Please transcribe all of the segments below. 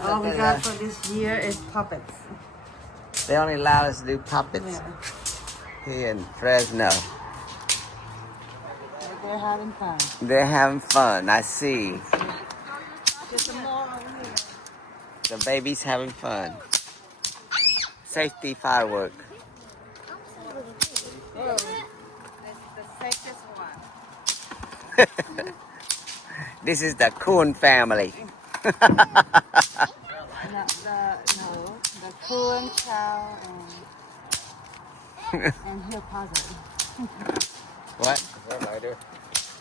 All we got for this year is puppets. They only allow us to do puppets here in Fresno. But they're having fun. They're having fun. I see. Get some more over here. The baby's having fun. Safety firework. Oh, this is the safest one. This is the Coon family. The coon cow and hill puzzle. What?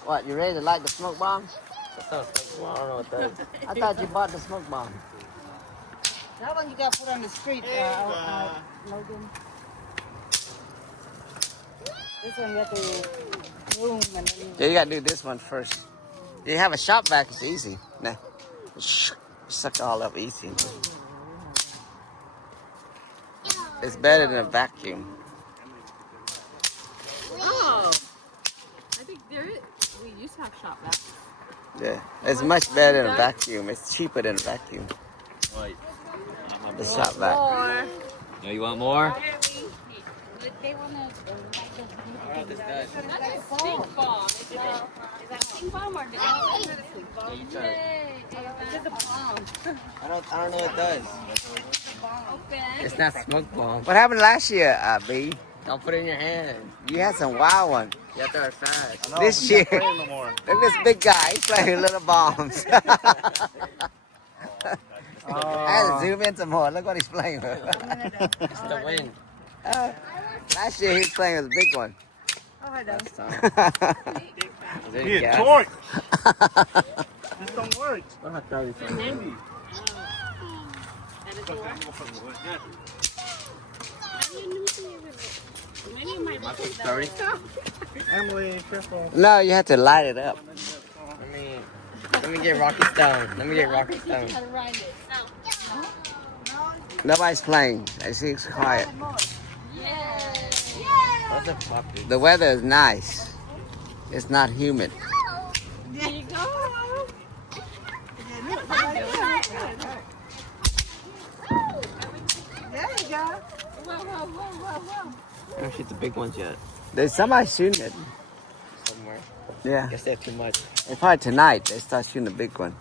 What? You ready to light the smoke bomb? That's not a smoke bomb. I don't know what that is. I thought you bought the smoke bomb. That one you got to put on the street, Logan. This one you have to room and then... Yeah, you gotta do this one first. You have a shop vac, it's easy. Nah. Suck all up easy. It's better than a vacuum. Oh, I think there is. We used to have shop vac. Yeah, it's much better than a vacuum. It's cheaper than a vacuum. The shop vac. More. No, you want more? They want to. That's a stink bomb. Is that a stink bomb or the stink bomb? Yay! It's just a bomb. I don't know what it does. Open. It's not smoke bomb. What happened last year, B? Don't put it in your hand. You had some wild ones. You have to throw it fast. This year, look at this big guy. He's playing little bombs. I had to zoom in some more. Look what he's playing with. It's the wind. Last year he was playing with a big one. Oh, I know. Here, torch. This don't work. Emily, Crystal. No, you have to light it up. Let me get Rocky Stone. Let me get Rocky Stone. How to ride it? Nobody's playing. I see it's quiet. The weather is nice. It's not humid. There you go. There you go. Whoa. I don't shoot the big ones yet. There's somebody shooting it. Somewhere. Yeah. Guess they have too much. And probably tonight they start shooting the big one.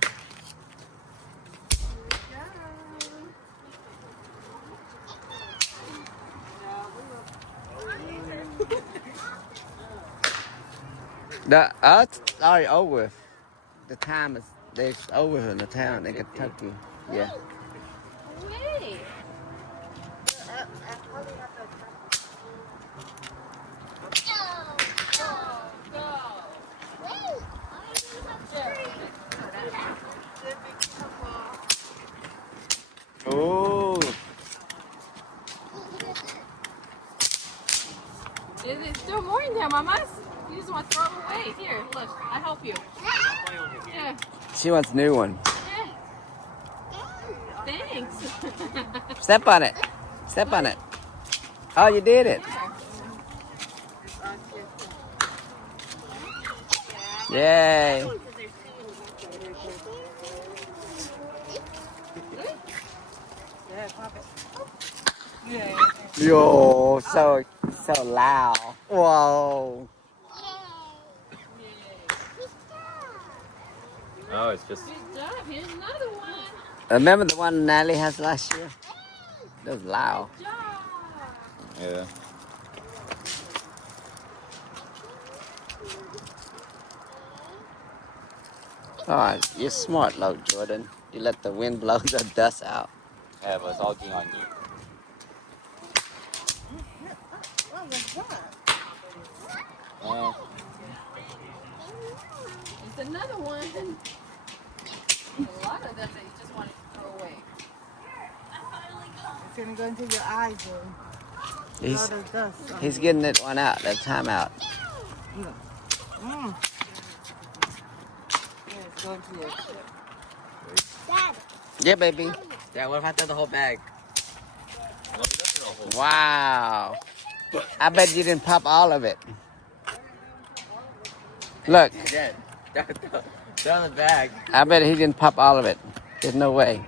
The us already over with. The time is it's over in the town in Kentucky. Yeah. Wait. Oh. Is it still more in there, mamas? You just want to throw it away. Here, look. I help you. Yeah. She wants a new one. Thanks. Step on it. Step on it. Oh, you did it. Yay. Yo, so loud. Whoa. Oh, it's just. Good job. Here's another one. Remember the one Natalie has last year? That was loud. Good job. Yeah. Oh, you're smart, though, Jordan. You let the wind blow the dust out. Yeah, but it's all getting on you. What was that? It's another one. A lot of them that you just want to throw away. It's going to go into your eyes, though. He's, All the dust. he's getting it one out, that time out. Mm. Yeah, it's going to your chip. Yeah, baby. Dad, what if I throw the whole bag? Wow. I bet you didn't pop all of it. Look, Dad, throw the bag. I bet he didn't pop all of it. There's no way.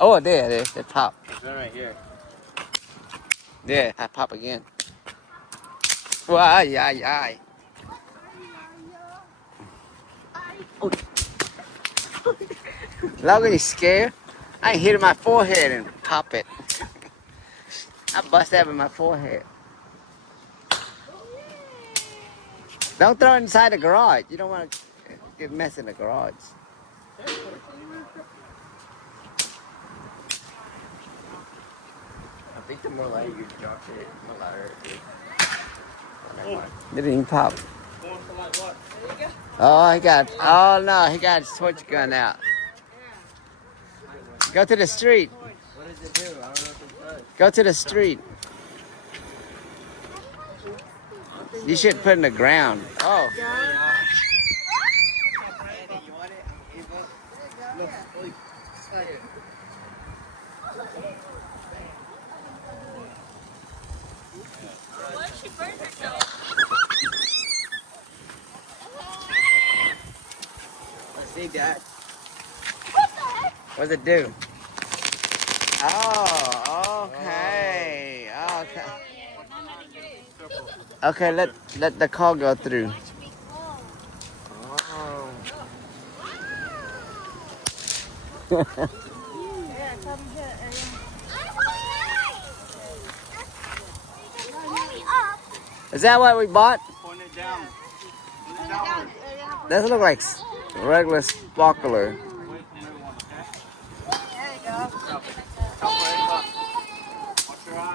Oh, there it is. It pop. There's one right here. There, I pop again. Why, yeah. Logan, you scared? I hit my forehead and pop it. I bust that in my forehead. Don't throw it inside the garage. You don't want to get mess in the garage. I think the more light you drop it, the louder it is. It didn't even pop. Going for like what? Oh, oh no, he got his torch gun out. Go to the street. What does it do? I don't know if it does. Go to the street. You should put it in the ground. Oh. What if she burns herself? Let's see, Dad. What's it do? Oh, okay. Okay. Okay, let the call go through. Oh. Is that what we bought? Point it down. Doesn't look like regular sparkler.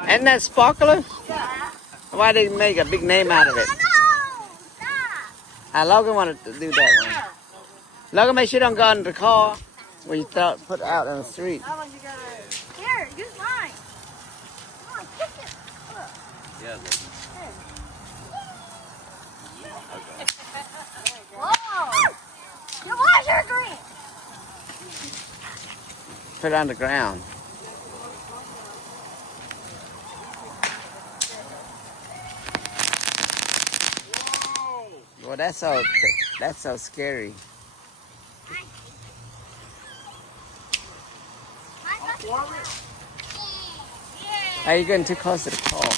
Isn't that sparkler? Why did they make a big name out of it? Logan wanted to do that one. Logan, make sure you don't go in the car when you put it out on the street. Here, use mine. Come on, kick it. Yeah, Whoa! Your eyes are green. Put it on the ground. Well, that's so scary. Hey, you're getting too close to the car.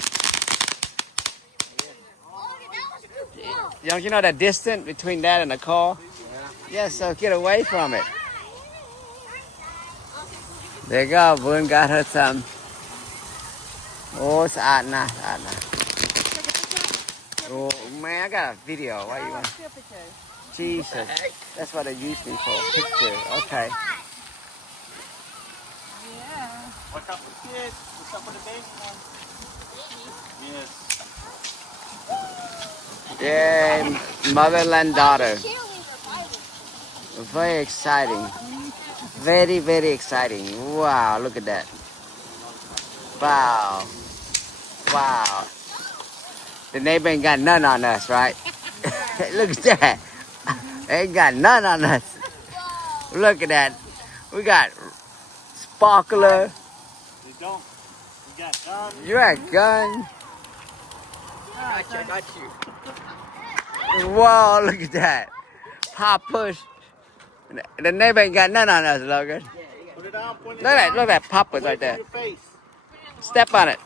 You know the distance between that and the car? Yeah, so get away from it. There you go. Boone got her some. Oh, it's hot now. Oh, man, I got a video. Why you want? Jesus. That's what they used me for. A picture. Okay. Watch out for the kids. Watch out for the big one. Yes. Yay, mother and daughter. Very exciting. Very, very exciting. Wow, look at that. Wow. Wow. The neighbor ain't got none on us, right? Look at that. Ain't got none on us. Look at that. We got sparkler. They don't. We got guns. You got gun. I got you. Whoa, look at that. Pop push. The neighbor ain't got none on us, Logan. Put it down. Point it Look down. at that poppers Away right from there. your face. Step on it.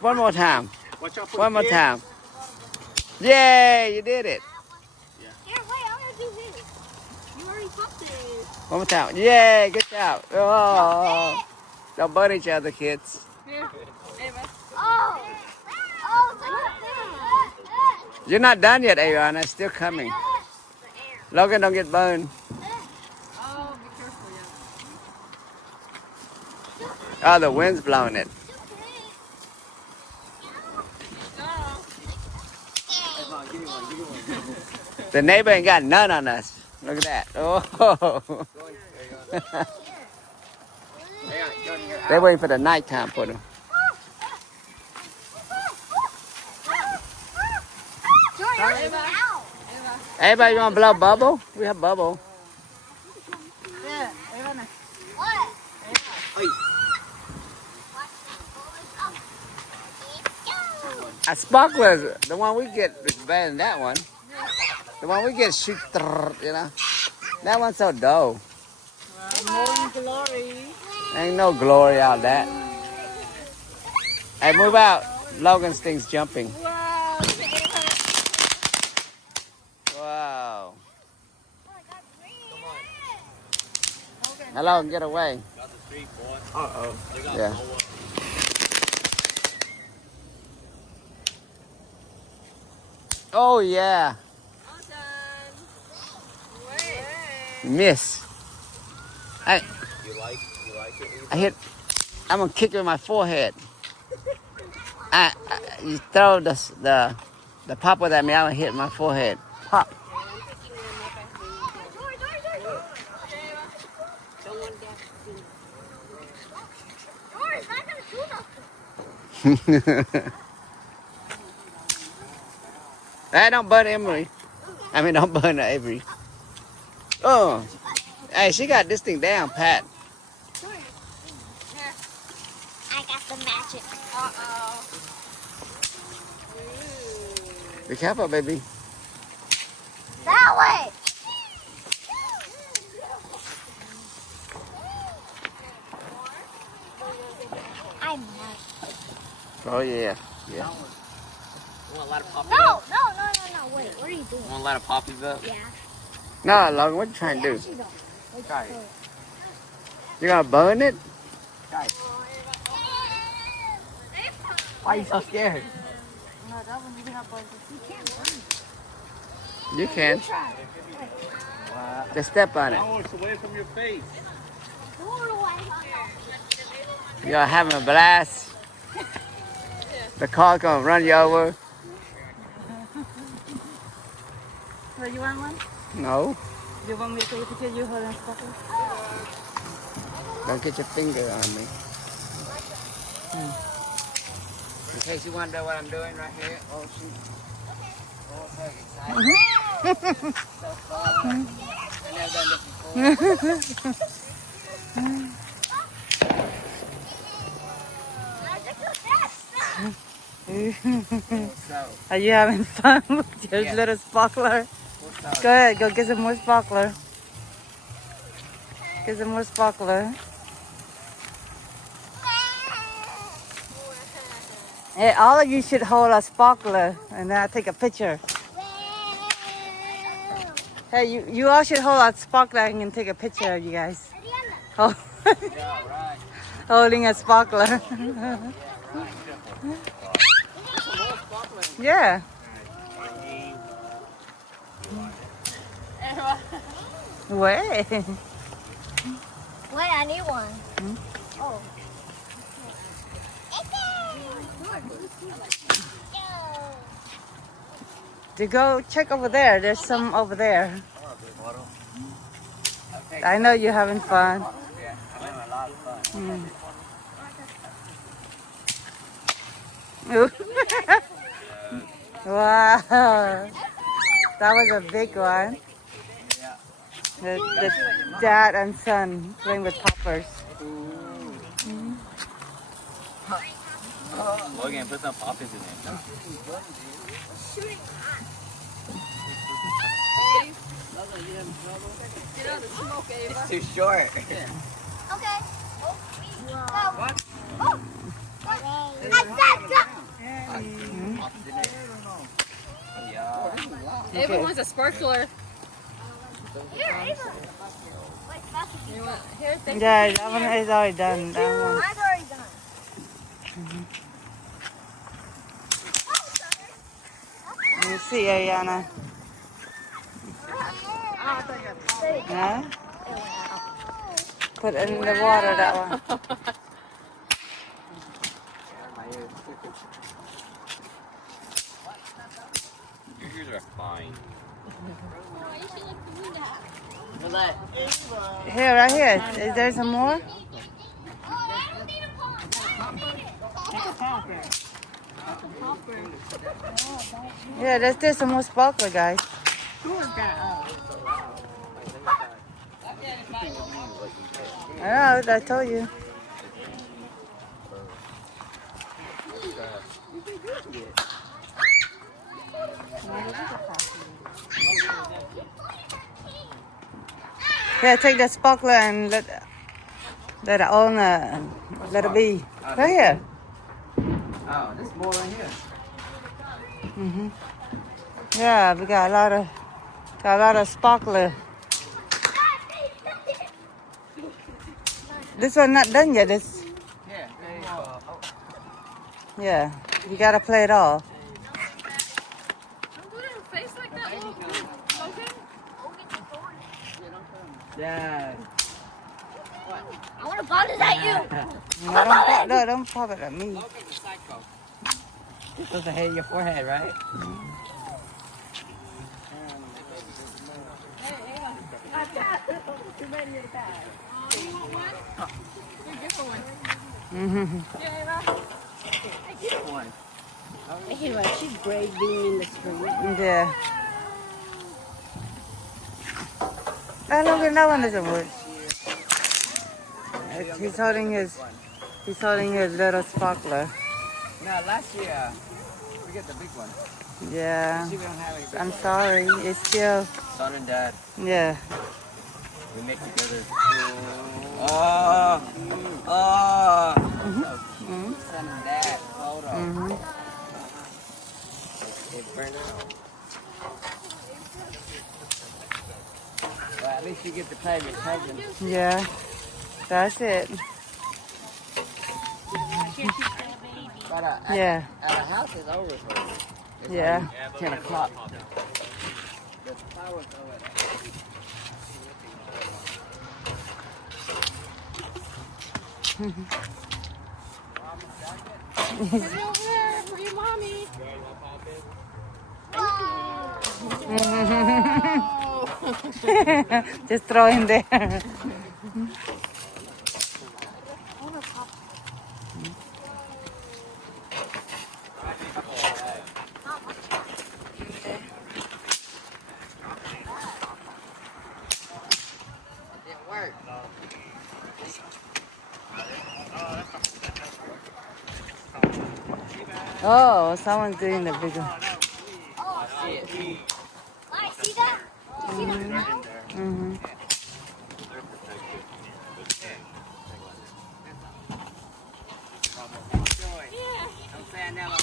One more time. Watch out for One the more kids. time. Yay, you did it. Here, wait, I'm gonna do this. You already popped it. One more time. Yay, good job. Oh, don't burn each other, kids. Here. Ava. Oh! You're not done yet, Aaron. It's still coming. Logan, don't get burned. Oh, be careful, yeah. Oh, the wind's blowing it. The neighbor ain't got none on us. Look at that. Oh. They're waiting for the nighttime for them. Everybody, you want to blow bubble? We have bubble. Yeah, Ivana. A sparkler, the one we get is better than that one. The one we get shoot, you know. That one's so dull. Morning glory. Ain't no glory out of that. Hey, move out. Logan's thing's jumping. Wow. Wow. Hello, get away. Got the street, boy. Uh-oh. They got Yeah. no one. Oh, yeah. Miss. I You like it? I hit. I'm gonna kick you in my forehead. You throw the popper at me. I'm gonna hit my forehead. Pop. Hey, don't burn Emery. I mean, don't burn Avery. Oh, hey, she got this thing down, Pat. I got the magic. Uh-oh. Be careful, baby. That way. I'm mad. Oh yeah, yeah. You want a lot of poppies No. up? Wait, what are you doing? You want a lot of poppies up? Yeah. No, Logan, what you trying to do? Actually don't. Guys. You gonna burn it? Why are you so scared? No, that one you have buzzes. You can't burn it. You can. Try. Just step on it. Oh, it's away from your face. You're having a blast. The car gonna run you over. So you want one? No, You want me to take a picture of you holding sparkler? don't get your finger on me. In case you wonder what I'm doing right here. Oh shoot. Oh, so excited. So fun. I've never done this before. So, Are you having fun with your Yes. little sparkler? what's up? Go ahead, go get some more sparkler. Get some more sparkler. Hey, all of you should hold a sparkler and then I take a picture. Hey, you all should hold a sparkler and can take a picture of you guys. Hold- Yeah, right. Holding a sparkler. Yeah. Wait. Wait, I need one. Oh. To go check over there. There's some over there. I know you're having fun. Yeah, I'm having a lot of fun. Wow. That was a big one. The dad and son playing with poppers. Logan, put some poppies in there. It's too short. Okay. What? Oh. Yeah. Ava wants a sparkler. Here, Ava. Wait, that's You want, here, thank Yeah, that one is already done. That one. Mine's already done. Let me see, Ariana. Huh? Put it in the water, that one. Your ears are fine. Here, right here. Is there some more? Yeah, there's still some more sparkler, guys. I know, I told you. Yeah, take the sparkler and let the owner let it be. Right here. Oh, there's more right here. Mhm. Yeah, we got a lot of sparkler. This one not done yet. This Yeah, there you go. yeah. You gotta play it all. Don't do your face like that, Logan. Yeah. I want to ball this at you. Don't pop it at me. Logan's a psycho. You're supposed to hit your forehead, right? Mhm. One. Anyway, she's brave being in the street. Yeah. Oh, look at that one doesn't work. He's holding his little sparkler. No, last year we got the big one. Yeah. See, we don't have any big I'm one. sorry. It's still Son and dad. yeah. We make together. Oh, oh. Mhm. Son and dad photo. Mhm. It's burning out. Well, at least you get to play with cousin. Yeah. That's it. But Yeah. at the house is over for you. It's Yeah. only 10 o'clock. The power's over there. Put it over there for your mommy. Just throw in there. It didn't work. Oh, someone's doing the big one. Shit. Alright, see that? You see that now? Mhm. Don't say I never.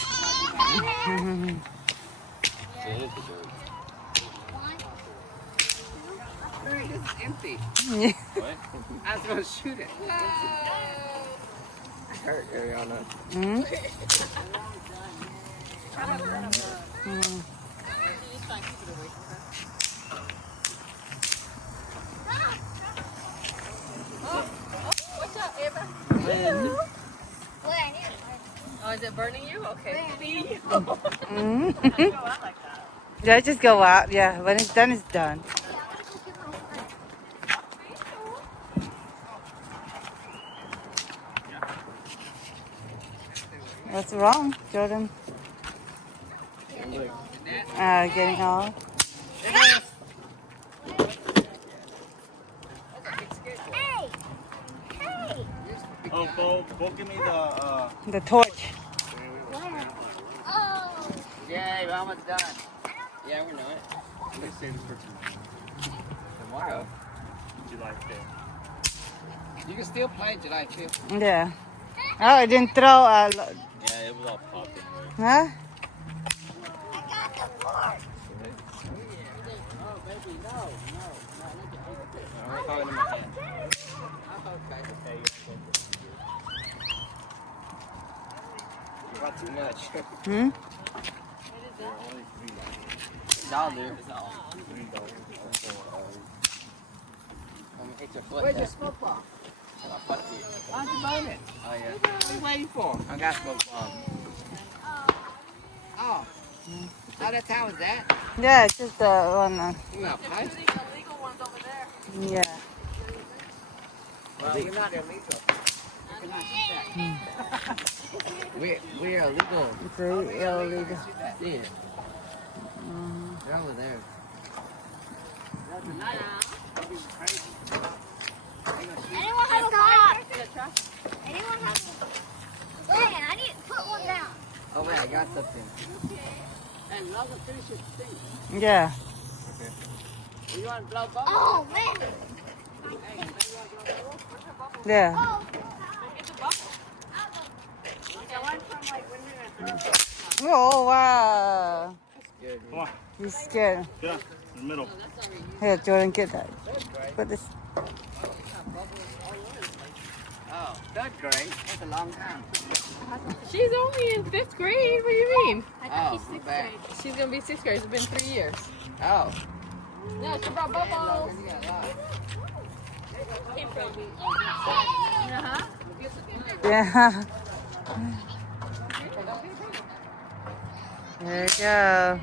Mhm. This is empty. Yeah. I was gonna shoot it. Hurt, Ariana. Mhm. What's up, Ava? Wait, I need it. Oh, is it burning you? Okay. Mhm. Yeah, just go out. Yeah, when it's done, it's done. What's wrong, Jordan? Getting off. Hey! Hey! Oh, Bo, give me the, The torch. Oh! Yay, we're almost done. Yeah, we're not. I'm going to save this for Tomorrow. July 5th. You can still play July 5th. Yeah. Oh, I didn't throw. Yeah, it was all popping. Huh? I got the fork! Oh, baby, no. I'm talking in my hand. Okay. Not too much. Hmm? $1. Where's your smoke bomb? Why don't you burn it? Oh, yeah. What are you waiting for? I got smoke bomb. Oh. How that time was that? Yeah, it's just the one. You got pipe? The illegal ones over there. Yeah. Well, we're not illegal. We cannot shoot that. We're illegal. It's illegal. See it. They're over there. Anyone have a pot? Anyone have a... Man, I need to put one down. Oh, wait, I got something. And Logan finish his thing. Yeah. You want to blow bubbles? Oh, man. Yeah. Oh, wow. Come on. He's scared. Get up. In the middle. Here, Jordan, get that. Put this. Oh, third grade? That's a long time. She's only in 5th grade. What do you mean? Oh, bad. She's gonna be 6th grade. It's been 3 years. Oh. No, she brought bubbles. Uh-huh. Yeah. There you go.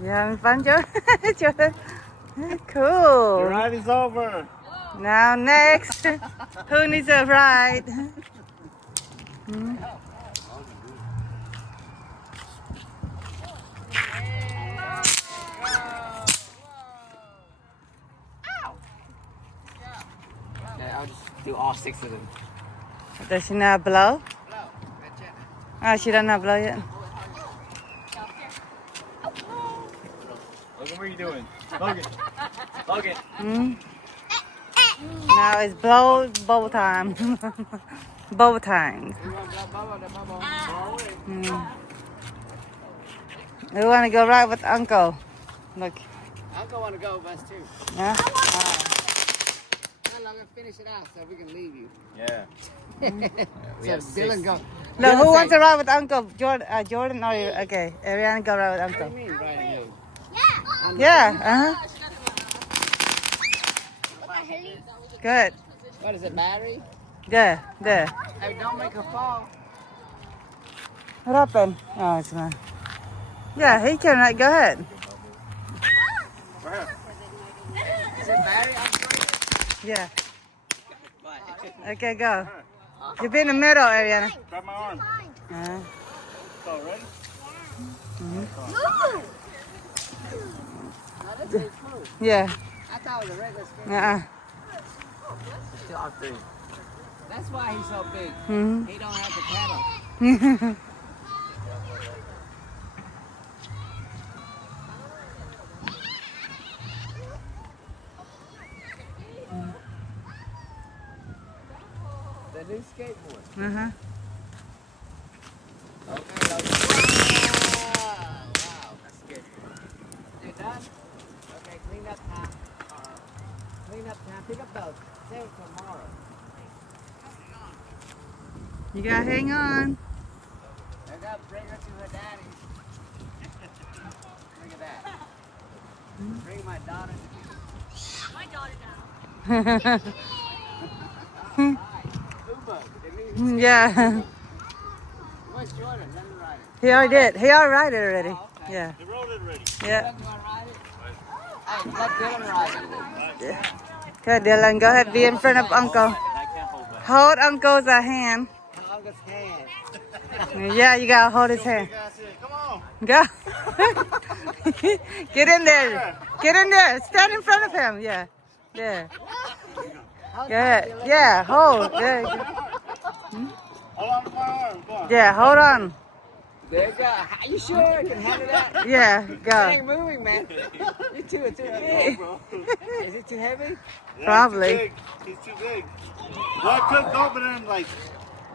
You having fun, Jordan? Jordan? The Cool. ride is over. Now next, who needs a ride? Hmm? Yeah, I'll just do all 6 of them. Does she not blow? Oh, she doesn't not blow yet. Logan, what are you doing? Logan. Logan. Hmm? Now it's bow time. Bow time. Hmm. We want to go ride with Uncle. Look. Uncle want to go with us too. Yeah? I'm gonna finish it out so we can leave you. Yeah. So Dylan go. Look, who Dylan wants say- to ride with Uncle? Jordan or you? Okay, Ariana go ride with What do Uncle. you mean riding you? Yeah, uh-huh. Good. What is it, battery? There, there. Hey, don't make her fall. What happened? Oh, it's not. Yeah, he can ride. Go ahead. Is it battery operated? Yeah. Okay, go. You be in the middle, Ariana. Grab my arm. Uh-huh. So, ready? No, this is smooth. Yeah. I thought it was a regular skate. Uh-uh. That's why he's so big. Mhm. He don't have to pedal. The new skateboard. Uh-huh. Okay, Logan. Wow, that's good. You done? Okay, clean up time. Clean up time. Pick up those. Save it tomorrow. You gotta hang on. I gotta bring her to her daddy. Look at that. Bring my daughter to me. Uber, the new Yeah. Where's Jordan? Let me ride it. He already did. He already ride it already. Oh, okay. Yeah. They rolled it already. Yeah. Dylan, you wanna ride it? Hey, let Dylan ride it. Good, Dylan. Go ahead. Be in front of Uncle. I can't hold that. Hold Uncle's hand. Uncle's hand. Yeah, you gotta hold his hand. That's it. Come on. Go. Get in there. Get in there. Stand in front of him. Yeah. Yeah. Good. Yeah. Hold. There you go. Hold on to my arm. Come on. Yeah. Hold on. There you go. Are you sure I can handle that? Yeah. It Go. ain't moving, man. You two are too big. Is it too heavy? Yeah, Probably. He's too big. He's too big. Well, I could go, but then I'm like,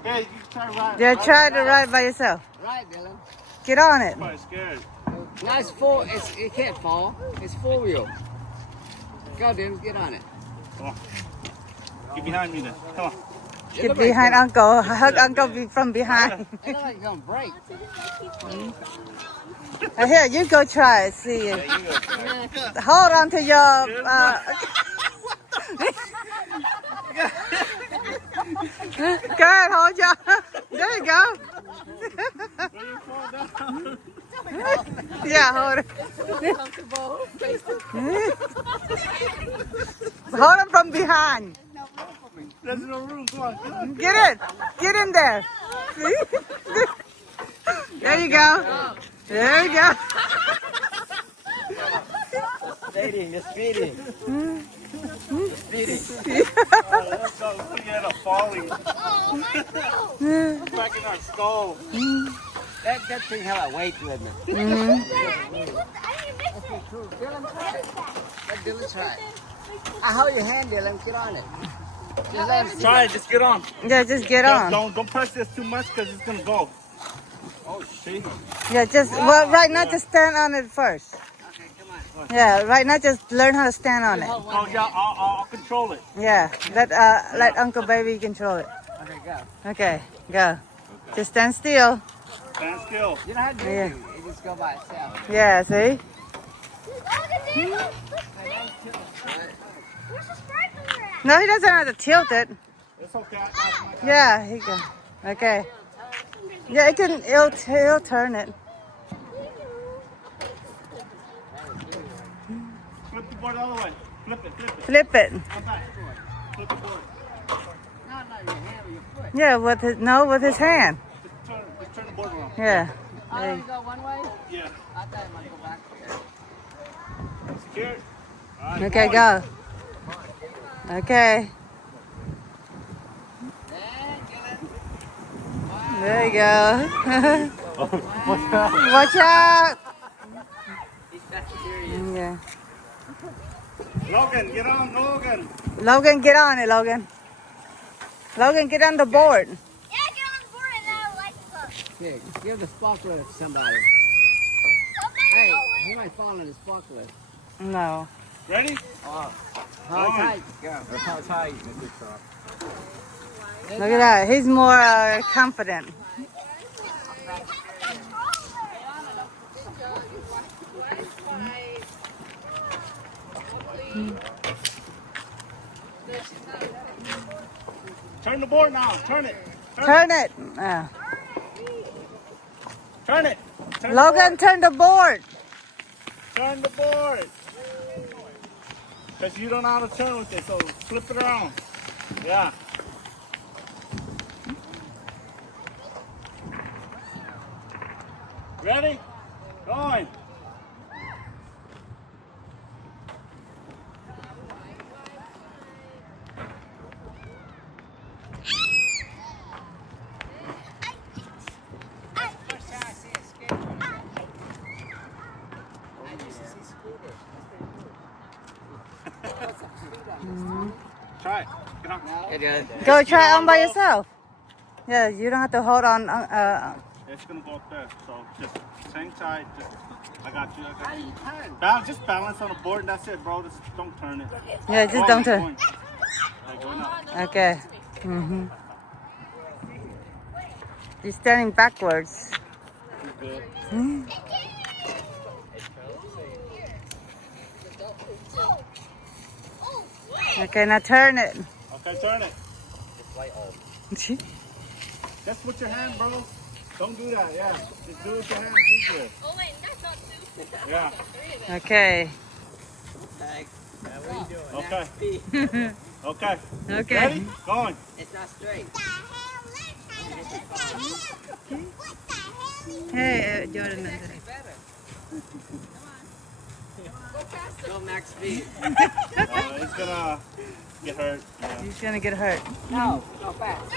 hey, you try to ride. Yeah. Try to ride by yourself. Right, Dylan. Get on it. I'm probably scared. No, it's four. It can't fall. It's 4-wheel. Go, Dylan. Get on it. Come on. Get behind me then. Come on. It Get look like behind it's Uncle. Hug Uncle from behind. gonna- It looks like it's gonna break. Here, you go try it. See it. Yeah, you go. Hold on to your. Go ahead, hold your. There you go. When you fall down. Yeah, hold it. Comfortable. Hold him from behind. There's no room. Come on. Come on. Get in. Get in there. See? There you go. There you go. Speeding, you're speeding. You're speeding. Let's go. Look at a falling. Back in our skull. That thing have a weight limit. Mm-hmm. Let Dylan try it. I hold your hand, Dylan. Get on it. Just let him see. Try it. Just get on. Yeah, just get on. Don't press this too much because it's gonna go. Oh shit. Yeah, just well, right now, just stand on it first. Okay, come on. Yeah, right now, just learn how to stand on it. Oh yeah, I'll control it. Yeah, let Uncle Baby control it. Okay, go. Okay, go. Just stand still. Stand still. You don't have to do Yeah. anything. It just go by itself. Yeah, see? Where's the sprinkler at? No, he doesn't have to tilt it. It's okay. Yeah, he can. Okay. Yeah, he'll turn it. Flip the board all the way. Flip it. Flip it. Come back. Flip the board. Not your hand with your foot. Yeah, with his hand. Just turn the board around. Yeah. Oh, There you go one way? Yeah. I thought I might go back there. Secure. All right, Okay, go. Okay. There you go. Watch out. He's that serious. Yeah. Logan, get on, Logan. Logan, get on it, Logan. Logan, get on the board. Yeah, get on the board and I'll like it. Here, give the sparkler to somebody. Hey, he might fall in the sparkler. No. Ready? Hold tight. Go. How tight is this Look at that. He's more confident. Turn the board now. Turn it. Turn it. Turn it. Turn Logan, turn the board. Turn the board. Because you don't know how to turn with it, so flip it around. Yeah. Ready? Going. Try it. Get on. Hey, dude. Go try it on by yourself. Yeah, you don't have to hold on. It's gonna go up there, so just hang tight. I got you. How do you turn? Just balance on the board and that's it, bro. Just don't turn it. Yeah, just don't turn. Going. Like, going up. Okay. Mhm. You're standing backwards. Good. Okay, now turn it. Okay, turn it. Just put your hand, bro. Don't do that. Yeah, just do it with your hands. Easier. Oh wait, that's not two. Yeah. Okay. Okay. Okay. Okay. Ready? Going. It's not straight. Hey, Jordan. Go max speed. He's gonna get hurt. Yeah. He's gonna get hurt. No, go fast.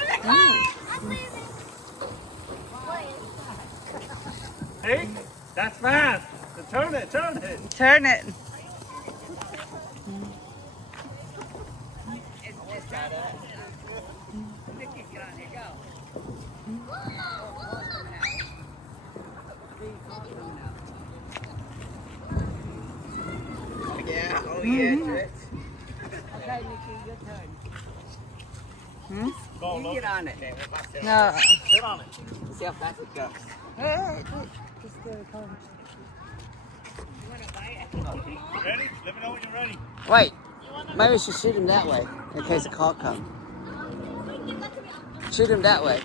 Hey, that's fast. So turn it. Turn it. Turn it. Yeah, oh yeah, Trish. Okay, Nikki, your turn. Go, You look. get on it. No. Sit on it. See how fast it goes. Ready? Let me know when you're ready. Wait, maybe we should shoot him that way in case a call comes. Shoot him that way.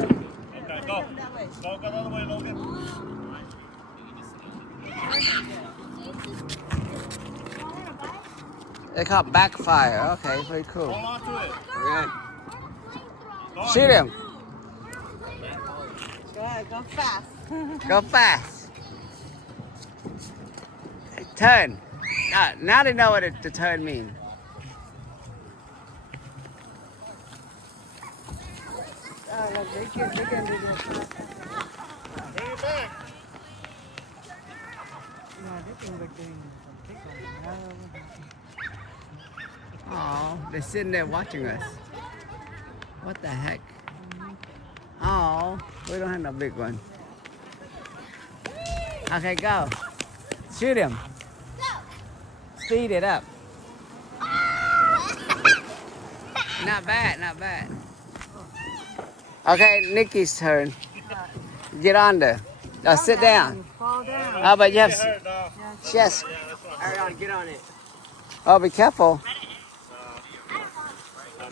Okay, go. Go the other way, Logan. They call it backfire. Okay, very cool. Hold on to it. Right. Go on. Shoot him. Go ahead, Go fast. Go fast. Turn. Now they know what the turn means. Look, they can do this. Bring it back. No, they can look in. Oh, they're sitting there watching us. What the heck? Oh, we don't have no big one. Okay, go. Shoot him. Speed it up. Not bad, not bad. Okay, Nikki's turn. Get on there. Now sit down. Fall down. Oh, but you have. Get hurt, dog. Yes. Ariana, get on it. Oh, be careful. No,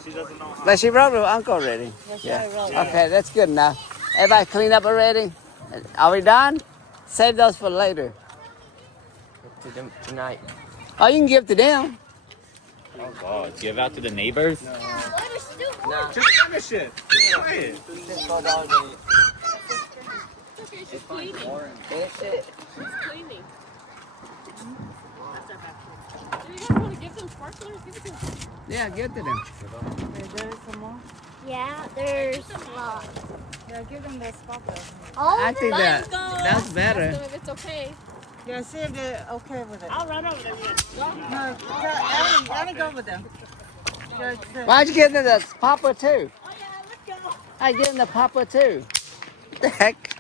she doesn't know how. But she rode with Uncle already. Yeah. Okay, that's good enough. Everybody clean up already? Are we done? Save those for later. To them tonight. Oh, you can give to them. Oh God, give out to the neighbors? No. Just finish it. Just try it. Just go down there. It's okay, she's cleaning. Finish it. She's cleaning. That's our bathroom. Do you guys want to give them sparklers? Give it to them. Yeah, give to them. Okay, there's some more. Yeah, there's lots. Yeah, give them the sparklers. Oh, I think Let's that go. that's Ask better. them if it's okay. Yeah, see if they're okay with it. I'll run over there. No, Ellie go with them. Yeah, Why'd you give them the popper too? Oh yeah, let's go. I give them the popper too. What the heck?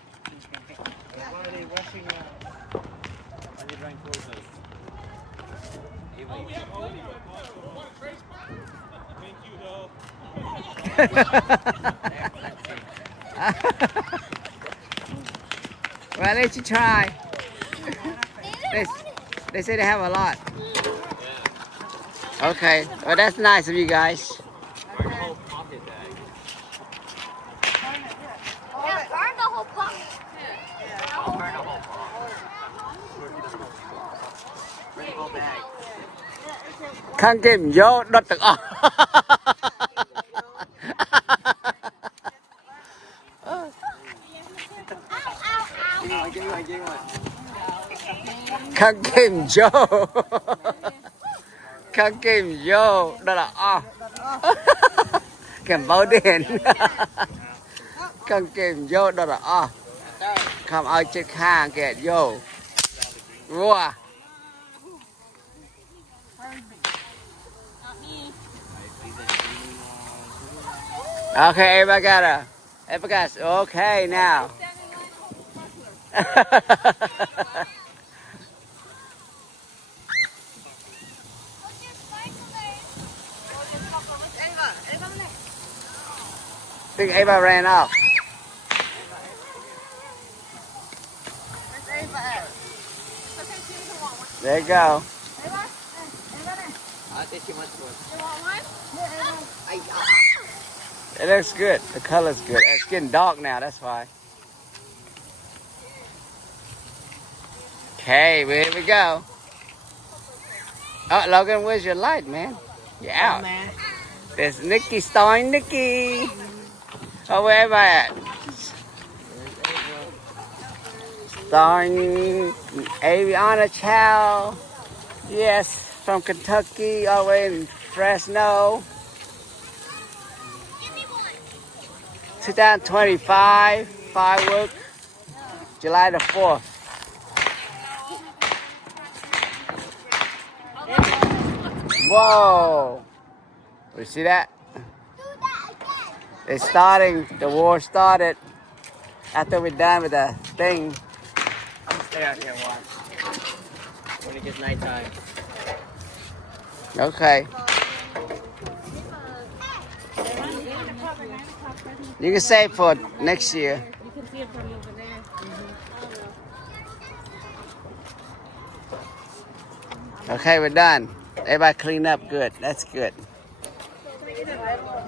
Why are they rushing? Why are they running towards us? Well, I'll let you try. They say they have a lot. Okay, well that's nice of you guys. yeah, burn the whole pot. Bring the whole bag. Khăn kìm vô đốt tự Give me one. Khăn kìm vô. Khăn kìm vô. Đó là kèm báo điện. Khăn kìm vô. Đó là Không ai chết khang kẹt vô. Wow. Okay, everybody got it. Okay, now. I think Ava ran off. There you go. I think she wants one. You want one? It looks good. The color's good. It's getting dark now, that's why. Okay, here we go. Oh, Logan, where's your light, man? You're out. There's Nikki starring Nikki. Oh, where am I at? Starring Aviana Chow. Yes, from Kentucky, all the way in Fresno. 2025 firework, July the 4th. Whoa! You see that? It's starting, the war started after we're done with the thing. Stay out here and watch. When it gets nighttime. Okay. You can save for next year. You can see it from over there. Okay, we're done. Everybody clean up good. That's good.